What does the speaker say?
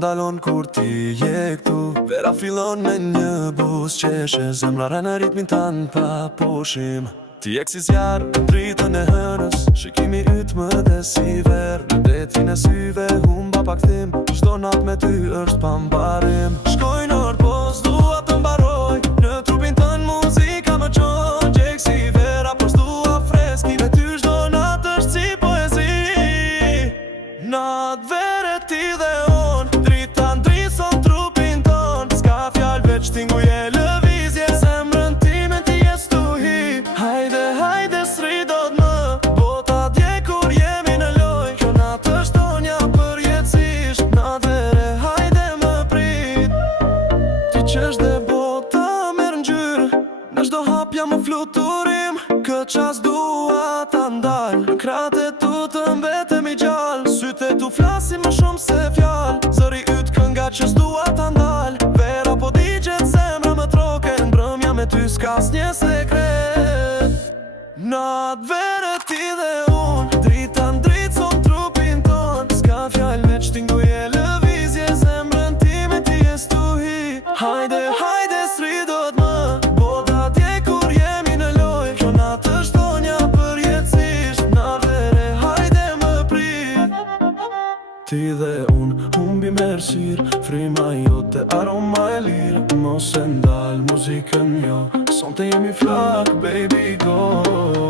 ndalon kur ti je këtu. Vera fillon me një buz qeshe, zemra re në ritmin tanë pa pushim. Ti ek si zjarë në dritën e hënës, shikimi ytë më dhe si verë. Në detin e syve humba pa këthim, çdo natë me ty është pa mbarim. Shkoj në orë po s'dua të mbaroj, në trupin tënë muzika më qonë. Gjek si vera po s'dua freski, me ty çdo natë është si poezi. Natë vere ti dhe unë, drita ndrison trupin tonë. S'ka fjallë veç t'inguje lëvizje, zemrën time ti jes tu hi. Hajde, hajde s'ri do t'më, bota dje kur jemi në loj. Kjo natë është tonja për jetësisht, natë vere hajde më prit. Ti qesh dhe bota merë ngjyrë, në çdo hapja më fluturim. Këtë qas dua ta ndal, në kratë tu të mbetemi gjallë. Sytë tu flasin më shumë se fjallë, zëri yt kënga që s'dua ta ndal. Vera po digjet zemra më troke, mbrëmja me ty s'ka s'një sekret. Natë vere ti dhe unë, drita ndritson trupin ton. S'ka fjallë veç t'inguje lëvizje, zemrën time ti jes tu hi. Hajde, hajde s'ri do t'më, bota dje kur jemi në loj. Kjo natë është tonja për jetësisht, natë vere hajde më prit. Ti dhe unë, humbi merësir, frima jote aroma e lirë. Mos e ndal muzikën jo, sonte jemi flak, baby go.